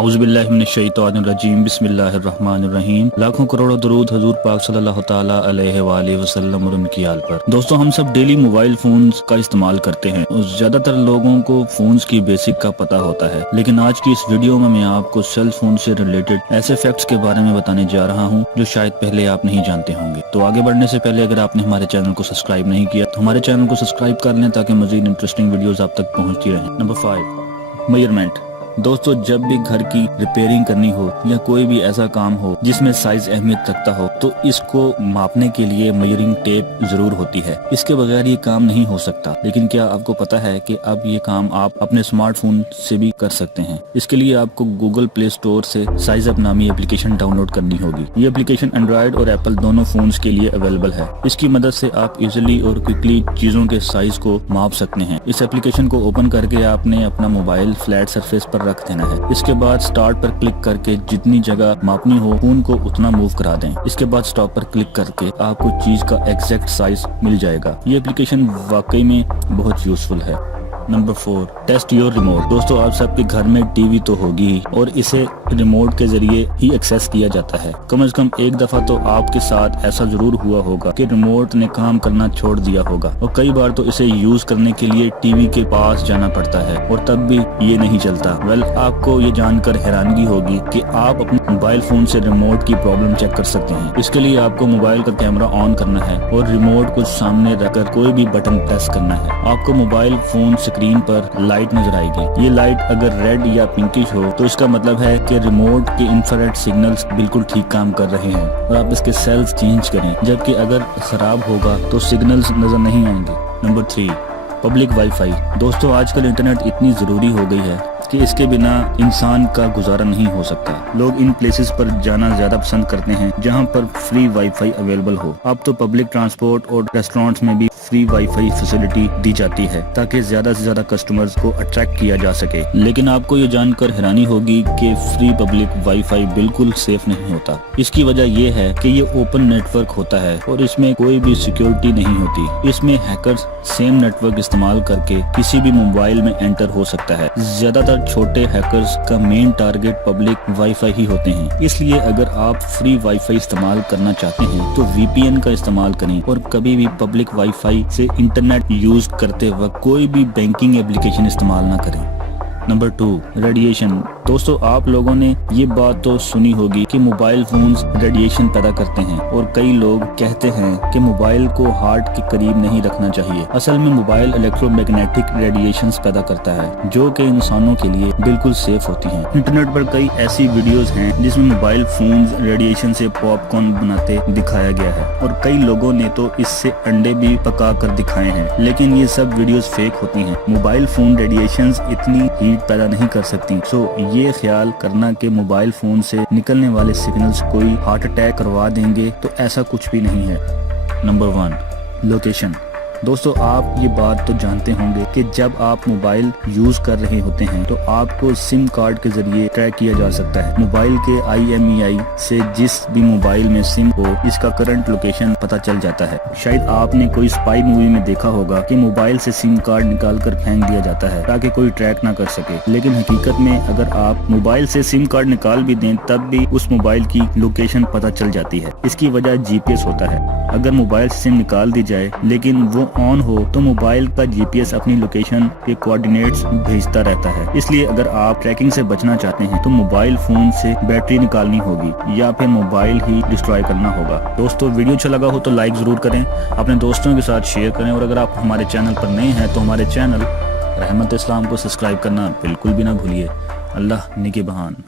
اعوذ باللہ من الشیطان الرجیم، بسم اللہ الرحمن الرحیم۔ لاکھوں کروڑوں درود حضور پاک صلی اللہ تعالی علیہ وآلہ وسلم اور ان کی آل پر۔ دوستو، ہم سب ڈیلی موبائل فونز کا استعمال کرتے ہیں اور زیادہ تر لوگوں کو فونز کی بیسک کا پتہ ہوتا ہے، لیکن آج کی اس ویڈیو میں آپ کو سیل فون سے ریلیٹڈ ایسے فیکٹس کے بارے میں بتانے جا رہا ہوں جو شاید پہلے آپ نہیں جانتے ہوں گے۔ تو آگے بڑھنے سے پہلے اگر آپ نے ہمارے چینل کو سبسکرائب نہیں کیا تو ہمارے چینل کو سبسکرائب کر لیں تاکہ مزید انٹرسٹنگ ویڈیوز آپ تک پہنچتی رہیں۔ Number 5، measurement. دوستو، جب بھی گھر کی ریپیرنگ کرنی ہو یا کوئی بھی ایسا کام ہو جس میں سائز اہمیت رکھتا ہو تو اس کو ماپنے کے لیے میجرنگ ٹیپ ضرور ہوتی ہے۔ اس کے بغیر یہ کام نہیں ہو سکتا، لیکن کیا آپ کو پتا ہے کہ اب یہ کام آپ اپنے اسمارٹ فون سے بھی کر سکتے ہیں؟ اس کے لیے آپ کو گوگل پلے اسٹور سے سائز اپ نامی اپلیکیشن ڈاؤن لوڈ کرنی ہوگی۔ یہ اپلیکیشن اینڈرائیڈ اور ایپل دونوں فونز کے لیے اویلیبل ہے۔ اس کی مدد سے آپ ایزیلی اور کوئکلی چیزوں کے سائز کو ماپ سکتے ہیں۔ اس اپلیکیشن کو اوپن کر کے آپ نے اپنا موبائل فلیٹ سرفیس پر رکھ دینا ہے۔ اس کے بعد سٹارٹ پر کلک کر کے جتنی جگہ ماپنی ہو فون کو اتنا موو کرا دیں۔ اس کے بعد سٹاپ پر کلک کر کے آپ کو چیز کا ایگزیکٹ سائز مل جائے گا۔ یہ اپلیکیشن واقعی میں بہت یوزفل ہے۔ Number 4، test your remote. دوستو، آپ سب کے گھر میں ٹی وی تو ہوگی ہی اور اسے ریموٹ کے ذریعے ہی ایکسیس کیا جاتا ہے۔ کم از کم ایک دفعہ تو آپ کے ساتھ ایسا ضرور ہوا ہوگا کہ ریموٹ نے کام کرنا چھوڑ دیا ہوگا اور کئی بار تو اسے یوز کرنے کے لیے ٹی وی کے پاس جانا پڑتا ہے اور تب بھی یہ نہیں چلتا۔ آپ کو یہ جان کر حیرانگی ہوگی کہ آپ اپنے موبائل فون سے ریموٹ کی پرابلم چیک کر سکتے ہیں۔ اس کے لیے آپ کو موبائل کا کیمرہ آن کرنا ہے اور ریموٹ کو سامنے رکھ کر کوئی بھی بٹن پریس کرنا ہے۔ آپ کو موبائل فون اسکرین پر لائٹ نظر آئے گی۔ یہ لائٹ اگر ریڈ یا پنکش ہو تو اس کا مطلب ہے کہ ریموٹ کے انفراریڈ سگنلز بالکل ٹھیک کام کر رہے ہیں اور آپ اس کے سیلز چینج کریں، جبکہ اگر خراب ہوگا تو سگنلز نظر نہیں آئیں گے۔ Number 3، public wi fi. دوستو، آج کل انٹرنیٹ اتنی ضروری ہو گئی ہے کہ اس کے بنا انسان کا گزارا نہیں ہو سکتا۔ لوگ ان پلیسز پر جانا زیادہ پسند کرتے ہیں جہاں پر فری وائی فائی اویلیبل ہو۔ اب تو پبلک ٹرانسپورٹ اور ریسٹورانٹس میں بھی فری وائی فائی فیسلٹی دی جاتی ہے تاکہ زیادہ سے زیادہ کسٹمرز کو اٹریکٹ کیا جا سکے۔ لیکن آپ کو یہ جان کر حیرانی ہوگی کہ فری پبلک وائی فائی بالکل سیف نہیں ہوتا۔ اس کی وجہ یہ ہے کہ یہ اوپن نیٹ ورک ہوتا ہے اور اس میں کوئی بھی سیکیورٹی نہیں ہوتی۔ اس میں ہیکرز سیم نیٹ ورک استعمال کر کے کسی بھی موبائل میں انٹر ہو سکتا ہے۔ زیادہ تر چھوٹے ہیکرز کا مین ٹارگٹ پبلک وائی فائی ہی ہوتے ہیں۔ اس لیے اگر آپ فری وائی فائی استعمال کرنا چاہتے ہیں تو وی پی این کا استعمال کریں اور کبھی بھی پبلک وائی فائی سے انٹرنیٹ یوز کرتے وقت کوئی بھی بینکنگ ایپلیکیشن استعمال نہ کریں۔ Number 2، radiation. دوستو، آپ لوگوں نے یہ بات تو سنی ہوگی کہ موبائل فونز ریڈیشن پیدا کرتے ہیں اور کئی لوگ کہتے ہیں کہ موبائل کو ہارٹ کے قریب نہیں رکھنا چاہیے۔ اصل میں موبائل الیکٹرو میگنیٹک ریڈیشنز پیدا کرتا ہے جو کہ انسانوں کے لیے بالکل سیف ہوتی ہیں۔ انٹرنیٹ پر کئی ایسی ویڈیوز ہیں جس میں موبائل فونز ریڈیشن سے پاپ کارن بناتے دکھایا گیا ہے اور کئی لوگوں نے تو اس سے انڈے بھی پکا کر دکھائے ہیں، لیکن یہ سب ویڈیوز فیک ہوتی ہیں۔ موبائل فون ریڈیشنز اتنی ہیٹ پیدا نہیں کر سکتی، سو یہ خیال کرنا کہ موبائل فون سے نکلنے والے سگنلز کوئی ہارٹ اٹیک کروا دیں گے تو ایسا کچھ بھی نہیں ہے۔ Number 1، location. دوستو، آپ یہ بات تو جانتے ہوں گے کہ جب آپ موبائل یوز کر رہے ہوتے ہیں تو آپ کو سم کارڈ کے ذریعے ٹریک کیا جا سکتا ہے۔ موبائل کے IMEI سے جس بھی موبائل میں سم ہو اس کا کرنٹ لوکیشن پتہ چل جاتا ہے۔ شاید آپ نے کوئی اسپائی مووی میں دیکھا ہوگا کہ موبائل سے سم کارڈ نکال کر پھینک دیا جاتا ہے تاکہ کوئی ٹریک نہ کر سکے، لیکن حقیقت میں اگر آپ موبائل سے سم کارڈ نکال بھی دیں تب بھی اس موبائل کی لوکیشن پتہ چل جاتی ہے۔ اس کی وجہ GPS ہوتا ہے۔ اگر موبائل سے سم نکال دی جائے لیکن وہ آن ہو تو موبائل کا GPS اپنی لوکیشن کے کوآرڈینیٹس بھیجتا رہتا ہے۔ اس لیے اگر آپ ٹریکنگ سے بچنا چاہتے ہیں تو موبائل فون سے بیٹری نکالنی ہوگی یا پھر موبائل ہی ڈسٹرائے کرنا ہوگا۔ دوستو، ویڈیو اچھا لگا ہو تو لائک ضرور کریں، اپنے دوستوں کے ساتھ شیئر کریں اور اگر آپ ہمارے چینل پر نئے ہیں تو ہمارے چینل رحمت اسلام کو سبسکرائب کرنا بالکل بھی نہ بھولیے۔ اللہ نگہبان۔